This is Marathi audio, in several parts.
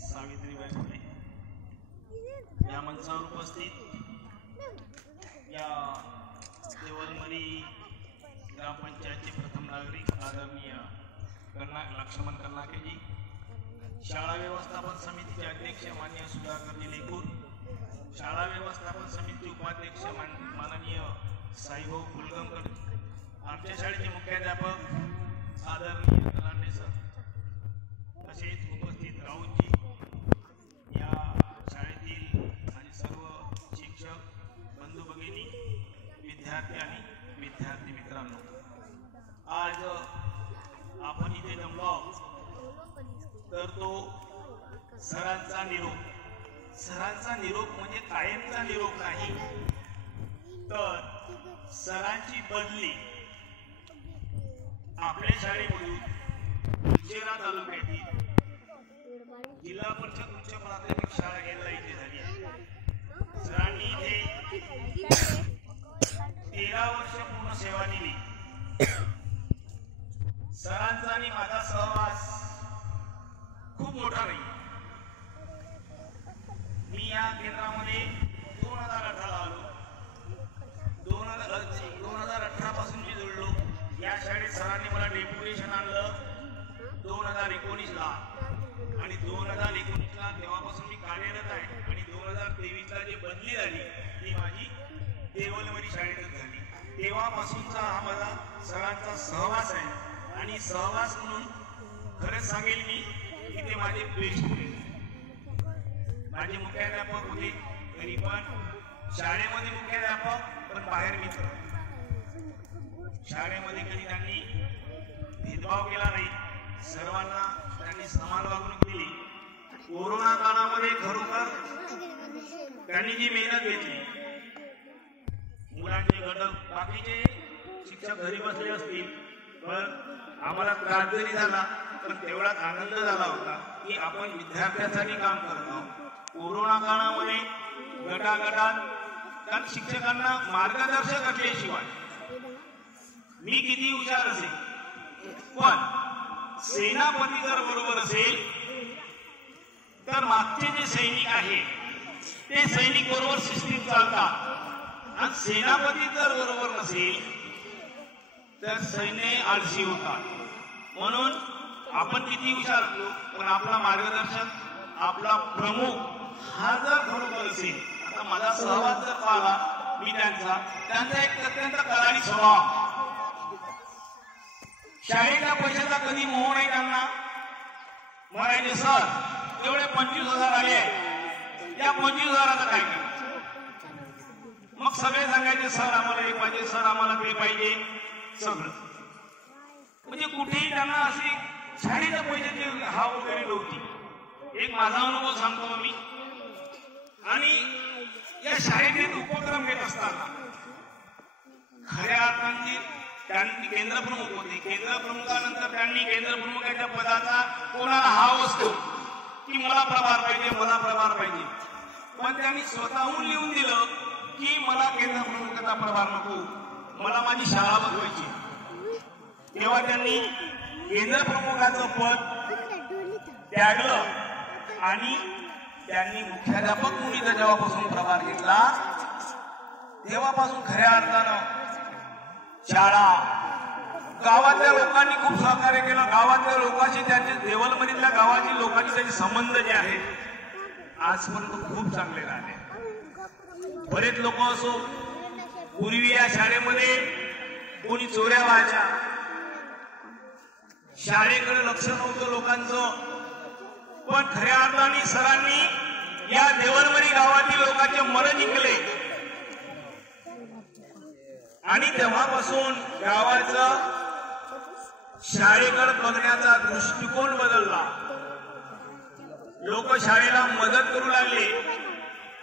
सावित्रीबाई फुले या मंचावर उपस्थित या देवलमरी ग्रामपंचायतचे प्रथम नागरिक आदरणीय लक्ष्मण कर्नाकेजी, शाळा व्यवस्थापन समितीचे अध्यक्ष माननीय सुधाकरजी लेकूर, शाळा व्यवस्थापन समितीचे उपाध्यक्ष माननीय साईभाऊ फुलगमकर, आमच्या शाळेचे मुख्याध्यापक आदरणीय कलांडे सर, तसेच उपस्थित राऊतजी, या शाळेतील आणि सर्व शिक्षक बंधू भगिनी, विद्यार्थी आणि विद्यार्थी मित्रांनो, आज आपण इथे जमलो तर तो सरांचा निरोप म्हणजे कायमचा निरोप नाही, तर सरांची बदली आपल्या शाळेमधून उजेरा तालुक्यातील जिल्हा परिषद उच्च प्राथमिक शाळा केंद्र इथे झाली आहे। सरांनी इथे 13 वर्ष पूर्ण सेवा दिली। सरांचा आणि माझा सहवास खूप मोठा नाही। मी या केंद्रामध्ये 2018 ला आलो, 2018 पासून मी जोडलो। या शाळेत सरांनी मला डेप्युटेशन आणलं 2019 ला, आणि 2019 ला तेव्हापासून मी कार्यरत आहे, आणि 2023 ला जी बदली झाली ती माझी देवलमरी शाळेतच झाली। तेव्हापासूनचा हा माझा सरांचा सहवास आहे, आणि सहवास म्हणून खरंच सांगेल मी की ते माझे बेस्ट फ्रेंड, माझे मुख्याध्यापक होते, तरी पण शाळेमध्ये मुख्याध्यापक पण बाहेर मित्र। शाळेमध्ये कधी त्यांनी भेदभाव केला नाही, सर्वांना त्यांनी समान वागणूक दिली। कोरोना काळामध्ये खरोखर त्यांनी जी मेहनत घेतली, मुलांचे घटक बाकीचे शिक्षक घरी बसले असतील, पण आम्हाला त्रास जरी झाला पण तेवढाच आनंद झाला होता की आपण विद्यार्थ्यांसाठी काम करत आहोत। कोरोना काळामध्ये गटागटात कारण शिक्षकांना मार्गदर्शक असल्याशिवाय मी किती हुशार असेल, पण सेनापती जर बरोबर असेल तर मागचे जे सैनिक आहे ते सैनिक बरोबर सिस्टीम चालतात, आणि सेनापती जर बरोबर नसेल तर सैन्य आळशी होतात। म्हणून आपण किती हुशार असलो पण आपला मार्गदर्शक, आपला प्रमुख हा जर खरोखर असेल, आता माझा सहवास जर पाहिला मी त्यांचा एक अत्यंत कलाडी स्वभाव, शाळेच्या पैशाचा कधी मोह नाही त्यांना। म्हणायचे सर एवढे 25,000 आले, या 25,000चं काय करायचं? मग सगळे सांगायचे सर आम्हाला हे पाहिजे, सर आम्हाला ते पाहिजे, सगळं म्हणजे कुठेही त्यांना अशी शाळेच्या पैशाची हाव वगैरे नव्हती। एक माझा अनुभव सांगतो मी, आणि या शाळेत उपक्रम घेत असताना खऱ्या अर्थाने त्यांनी केंद्र प्रमुख होते, केंद्र प्रमुखानंतर त्यांनी केंद्र प्रमुखाच्या पदाचा कोणाला हाव असतो की मला प्रभार पाहिजे, मला प्रभार पाहिजे, पण त्यांनी स्वतःहून लिहून दिलं की मला केंद्र प्रमुखाचा प्रभार नको, मला माझी शाळा बघवायची। तेव्हा त्यांनी केंद्र प्रमुखाचं पद त्यागलं, आणि त्यांनी मुख्याध्यापक म्हणून जेव्हापासून प्रभार घेतला तेव्हापासून खऱ्या अर्थानं शाळा, गावातल्या लोकांनी खूप सहकार्य केलं। गावातल्या लोकांशी त्यांचे देवलमरीतल्या गावातील लोकांशी त्यांचे संबंध जे आहेत आजपर्यंत खूप चांगले राहिले। बरेच लोक असो, पूर्वी या शाळेमध्ये कोणी चोऱ्या व्हायच्या, शाळेकडे लक्ष नव्हतं लोकांचं, पण खऱ्या अर्थाने सरांनी या देवलमरी गावातील लोकांचे मन जिंकले, आणि तेव्हापासून गावाचं शाळेकडे बघण्याचा दृष्टिकोन बदलला। लोक शाळेला मदत करू लागले,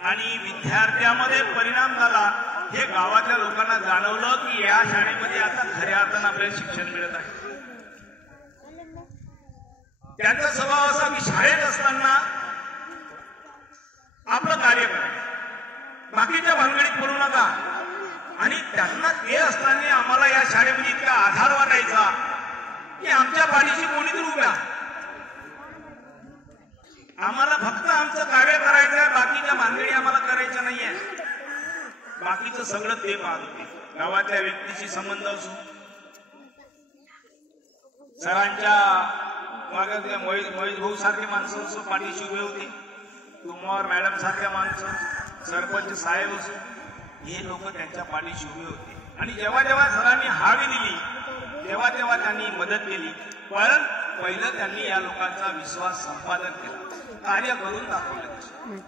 आणि विद्यार्थ्यांमध्ये परिणाम झाला। हे गावातल्या लोकांना जाणवलं की या शाळेमध्ये आता खऱ्या अर्थानं आपल्याला शिक्षण मिळत आहे। त्यांचा स्वभाव असा की शाळेत असताना आपलं कार्य करा, बाकीच्या भानगडीत पडू नका, आणि त्यांना ते असताना आम्हाला या शाळेमध्ये इतका आधार वाटायचा की आमच्या पाठीशी कोणीतरी उभ्या। आम्हाला फक्त आमचं कार्य करायचं आहे, बाकीच्या भानगडी आम्हाला करायच्या नाहीये. बाकीचं सगळं ते पाहत होते. गावातल्या व्यक्तीशी संबंध असो, सरांच्या मागे महेश भाऊ सारखे माणसं असो पाठीशी उभे होते, तुमवर मॅडम सारख्या माणसं, सरपंच साहेब असो, हे लोक त्यांच्या पाठीशी उभे होते. आणि जेव्हा जेव्हा सरांनी हावी दिली तेव्हा तेव्हा त्यांनी मदत केली. पण पहिलं त्यांनी या लोकांचा विश्वास संपादन केला, कार्य करून दाखवलं.